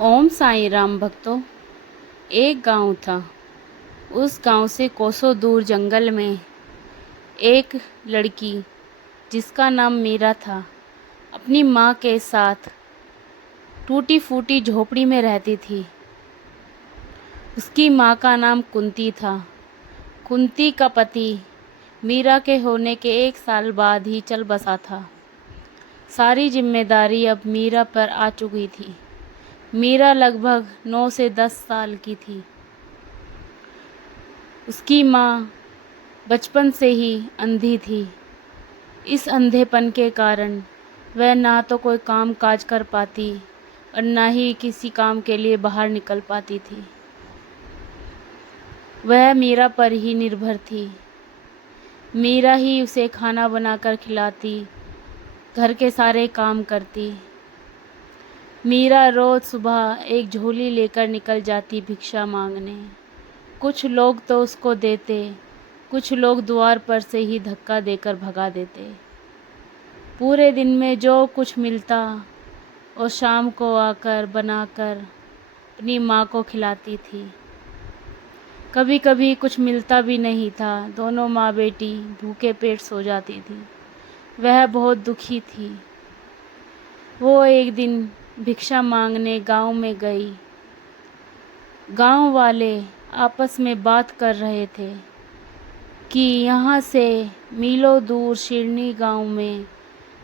ओम साईं राम भक्तों। एक गांव था। उस गांव से कोसों दूर जंगल में एक लड़की जिसका नाम मीरा था अपनी माँ के साथ टूटी फूटी झोपड़ी में रहती थी। उसकी माँ का नाम कुंती था। कुंती का पति मीरा के होने के 1 साल बाद ही चल बसा था। सारी जिम्मेदारी अब मीरा पर आ चुकी थी। मीरा लगभग 9 से 10 साल की थी। उसकी माँ बचपन से ही अंधी थी। इस अंधेपन के कारण वह ना तो कोई काम काज कर पाती और ना ही किसी काम के लिए बाहर निकल पाती थी। वह मीरा पर ही निर्भर थी। मीरा ही उसे खाना बनाकर खिलाती, घर के सारे काम करती। मीरा रोज़ सुबह एक झोली लेकर निकल जाती भिक्षा मांगने। कुछ लोग तो उसको देते, कुछ लोग द्वार पर से ही धक्का देकर भगा देते। पूरे दिन में जो कुछ मिलता और शाम को आकर बनाकर अपनी माँ को खिलाती थी। कभी कभी कुछ मिलता भी नहीं था। दोनों माँ बेटी भूखे पेट सो जाती थी। वह बहुत दुखी थी। वो एक दिन भिक्षा मांगने गांव में गई। गांव वाले आपस में बात कर रहे थे कि यहाँ से मीलों दूर शिरनी गांव में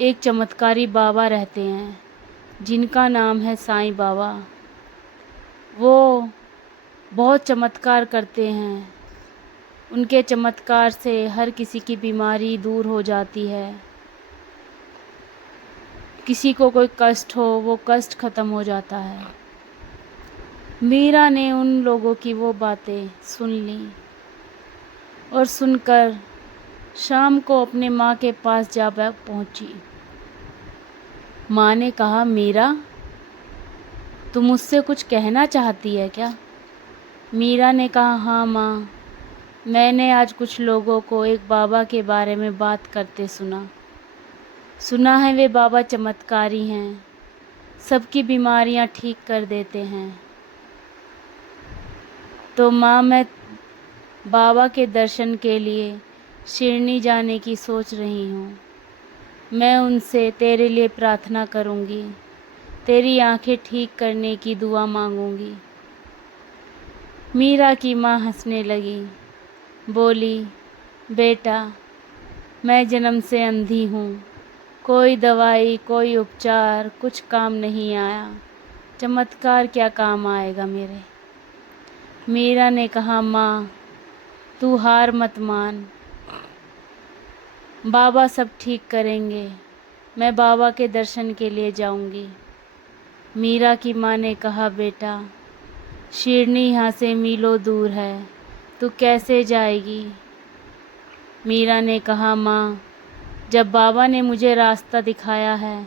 एक चमत्कारी बाबा रहते हैं जिनका नाम है साईं बाबा। वो बहुत चमत्कार करते हैं। उनके चमत्कार से हर किसी की बीमारी दूर हो जाती है। किसी को कोई कष्ट हो वो कष्ट ख़त्म हो जाता है। मीरा ने उन लोगों की वो बातें सुन ली और सुनकर शाम को अपने माँ के पास जा पहुँची। माँ ने कहा, मीरा, तुम मुझसे कुछ कहना चाहती है क्या? मीरा ने कहा, हाँ माँ, मैंने आज कुछ लोगों को एक बाबा के बारे में बात करते सुना है वे बाबा चमत्कारी हैं, सबकी बीमारियाँ ठीक कर देते हैं। तो माँ, मैं बाबा के दर्शन के लिए शिरनी जाने की सोच रही हूँ। मैं उनसे तेरे लिए प्रार्थना करूँगी, तेरी आंखें ठीक करने की दुआ मांगूंगी। मीरा की माँ हंसने लगी, बोली, बेटा, मैं जन्म से अंधी हूँ। कोई दवाई कोई उपचार कुछ काम नहीं आया। चमत्कार क्या काम आएगा मेरे। मीरा ने कहा, माँ, तू हार मत मान, बाबा सब ठीक करेंगे। मैं बाबा के दर्शन के लिए जाऊंगी। मीरा की माँ ने कहा, बेटा, शिरनी यहाँ से मीलों दूर है, तू कैसे जाएगी? मीरा ने कहा, माँ, जब बाबा ने मुझे रास्ता दिखाया है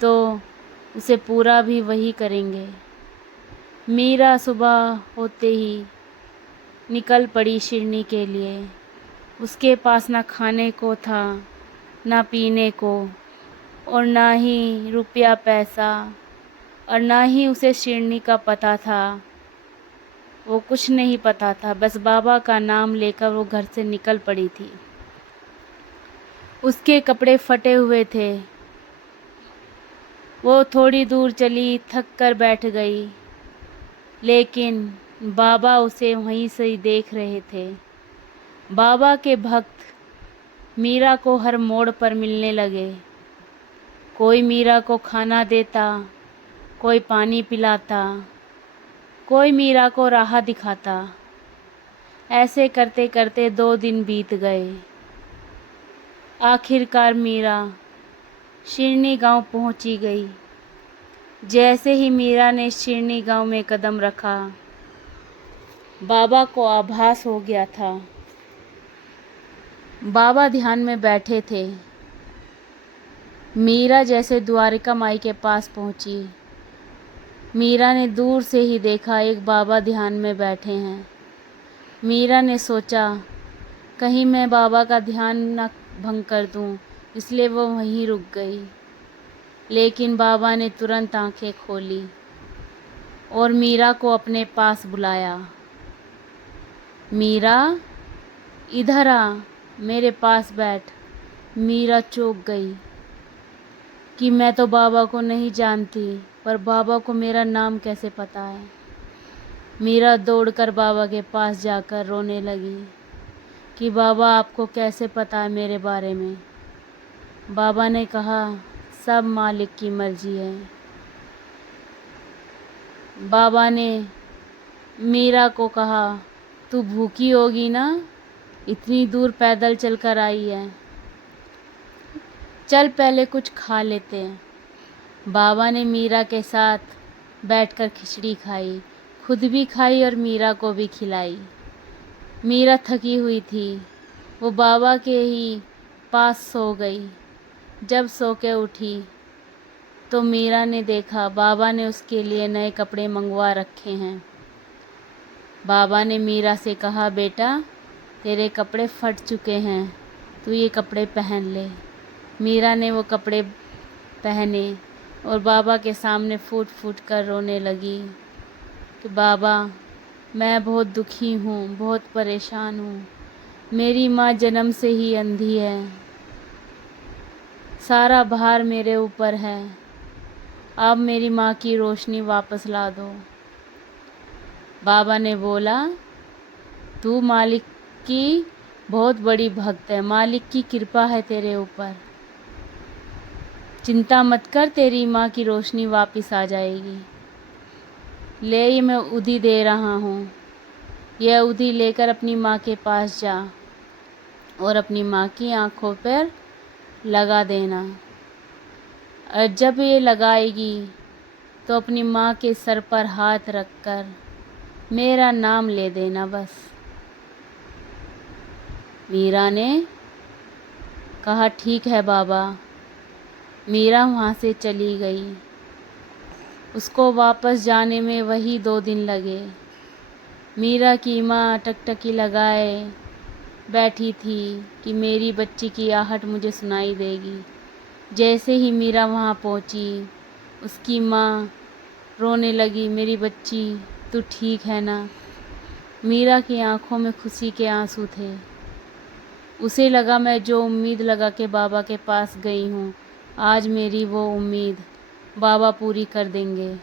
तो उसे पूरा भी वही करेंगे। मीरा सुबह होते ही निकल पड़ी शिरनी के लिए। उसके पास ना खाने को था, ना पीने को, और ना ही रुपया पैसा, और ना ही उसे शिरनी का पता था। वो कुछ नहीं पता था, बस बाबा का नाम लेकर वो घर से निकल पड़ी थी। उसके कपड़े फटे हुए थे। वो थोड़ी दूर चली, थक कर बैठ गई, लेकिन बाबा उसे वहीं से ही देख रहे थे। बाबा के भक्त मीरा को हर मोड़ पर मिलने लगे। कोई मीरा को खाना देता, कोई पानी पिलाता, कोई मीरा को राह दिखाता। ऐसे करते करते 2 दिन बीत गए। आखिरकार मीरा शिरनी गांव पहुंची गई। जैसे ही मीरा ने शिरनी गांव में कदम रखा, बाबा को आभास हो गया था। बाबा ध्यान में बैठे थे। मीरा जैसे द्वारिका माई के पास पहुंची, मीरा ने दूर से ही देखा एक बाबा ध्यान में बैठे हैं। मीरा ने सोचा, कहीं मैं बाबा का ध्यान न भंग कर दूं, इसलिए वो वहीं रुक गई। लेकिन बाबा ने तुरंत आंखें खोली और मीरा को अपने पास बुलाया। मीरा, इधर आ, मेरे पास बैठ। मीरा चौंक गई कि मैं तो बाबा को नहीं जानती, पर बाबा को मेरा नाम कैसे पता है। मीरा दौड़कर बाबा के पास जाकर रोने लगी कि बाबा, आपको कैसे पता है मेरे बारे में। बाबा ने कहा, सब मालिक की मर्जी है। बाबा ने मीरा को कहा, तू भूखी होगी ना, इतनी दूर पैदल चलकर आई है, चल पहले कुछ खा लेते हैं। बाबा ने मीरा के साथ बैठकर खिचड़ी खाई, खुद भी खाई और मीरा को भी खिलाई। मीरा थकी हुई थी, वो बाबा के ही पास सो गई। जब सो के उठी तो मीरा ने देखा बाबा ने उसके लिए नए कपड़े मंगवा रखे हैं। बाबा ने मीरा से कहा, बेटा, तेरे कपड़े फट चुके हैं, तू ये कपड़े पहन ले। मीरा ने वो कपड़े पहने और बाबा के सामने फूट फूट कर रोने लगी कि बाबा, मैं बहुत दुखी हूँ, बहुत परेशान हूँ। मेरी माँ जन्म से ही अंधी है, सारा भार मेरे ऊपर है। अब मेरी माँ की रोशनी वापस ला दो। बाबा ने बोला, तू मालिक की बहुत बड़ी भक्त है, मालिक की कृपा है तेरे ऊपर, चिंता मत कर, तेरी माँ की रोशनी वापस आ जाएगी। ले, ये मैं उदी दे रहा हूँ, यह उदी लेकर अपनी माँ के पास जा और अपनी माँ की आँखों पर लगा देना। और जब ये लगाएगी तो अपनी माँ के सर पर हाथ रखकर मेरा नाम ले देना बस। मीरा ने कहा, ठीक है बाबा। मीरा वहाँ से चली गई। उसको वापस जाने में वही 2 दिन लगे। मीरा की माँ टकटकी लगाए बैठी थी कि मेरी बच्ची की आहट मुझे सुनाई देगी। जैसे ही मीरा वहाँ पहुँची, उसकी माँ रोने लगी, मेरी बच्ची, तू ठीक है ना। मीरा की आंखों में खुशी के आंसू थे। उसे लगा, मैं जो उम्मीद लगा के बाबा के पास गई हूँ, आज मेरी वो उम्मीद बाबा पूरी कर देंगे।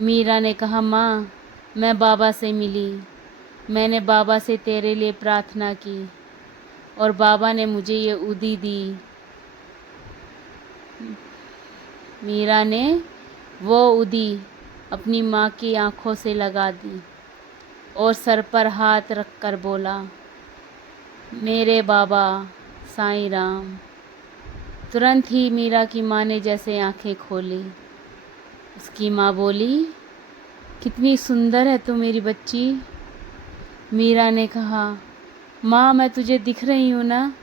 मीरा ने कहा, माँ, मैं बाबा से मिली, मैंने बाबा से तेरे लिए प्रार्थना की और बाबा ने मुझे ये उदी दी। मीरा ने वो उदी अपनी माँ की आंखों से लगा दी और सर पर हाथ रखकर बोला, मेरे बाबा साईं राम। तुरंत ही मीरा की माँ ने जैसे आंखें खोली। उसकी माँ बोली, कितनी सुंदर है तू मेरी बच्ची। मीरा ने कहा, माँ, मैं तुझे दिख रही हूँ ना।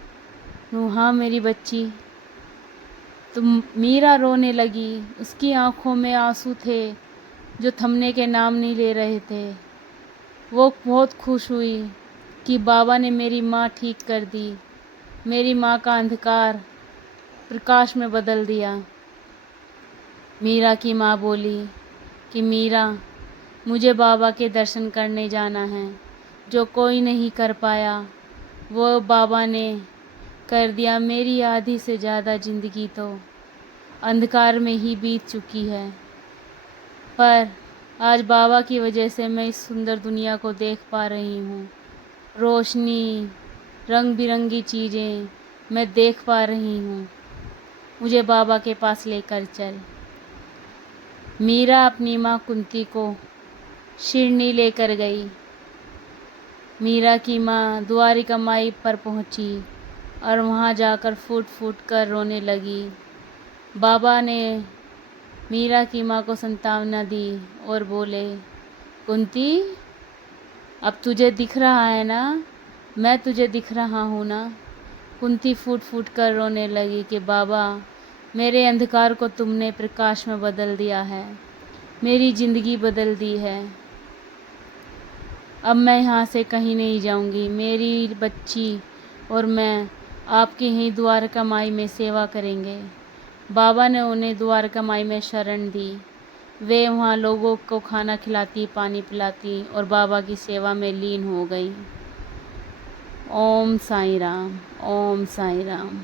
हाँ मेरी बच्ची। तो मीरा रोने लगी। उसकी आंखों में आंसू थे जो थमने के नाम नहीं ले रहे थे। वो बहुत खुश हुई कि बाबा ने मेरी माँ ठीक कर दी, मेरी माँ का अंधकार प्रकाश में बदल दिया। मीरा की माँ बोली कि मीरा, मुझे बाबा के दर्शन करने जाना है, जो कोई नहीं कर पाया वो बाबा ने कर दिया। मेरी आधी से ज़्यादा ज़िंदगी तो अंधकार में ही बीत चुकी है, पर आज बाबा की वजह से मैं इस सुंदर दुनिया को देख पा रही हूँ। रोशनी, रंग बिरंगी चीज़ें मैं देख पा रही हूँ। मुझे बाबा के पास लेकर चल। मीरा अपनी माँ कुंती को शिरनी लेकर गई। मीरा की माँ द्वारिका माई पर पहुँची और वहाँ जाकर फूट फूट कर रोने लगी। बाबा ने मीरा की माँ को सांत्वना दी और बोले, कुंती, अब तुझे दिख रहा है ना, मैं तुझे दिख रहा हूँ ना। कुंती फूट फूट कर रोने लगी कि बाबा, मेरे अंधकार को तुमने प्रकाश में बदल दिया है, मेरी ज़िंदगी बदल दी है। अब मैं यहाँ से कहीं नहीं जाऊँगी। मेरी बच्ची और मैं आपके ही द्वारका माई में सेवा करेंगे। बाबा ने उन्हें द्वारका माई में शरण दी। वे वहाँ लोगों को खाना खिलाती, पानी पिलाती और बाबा की सेवा में लीन हो गई। ओम साईं राम, ओम साईं राम।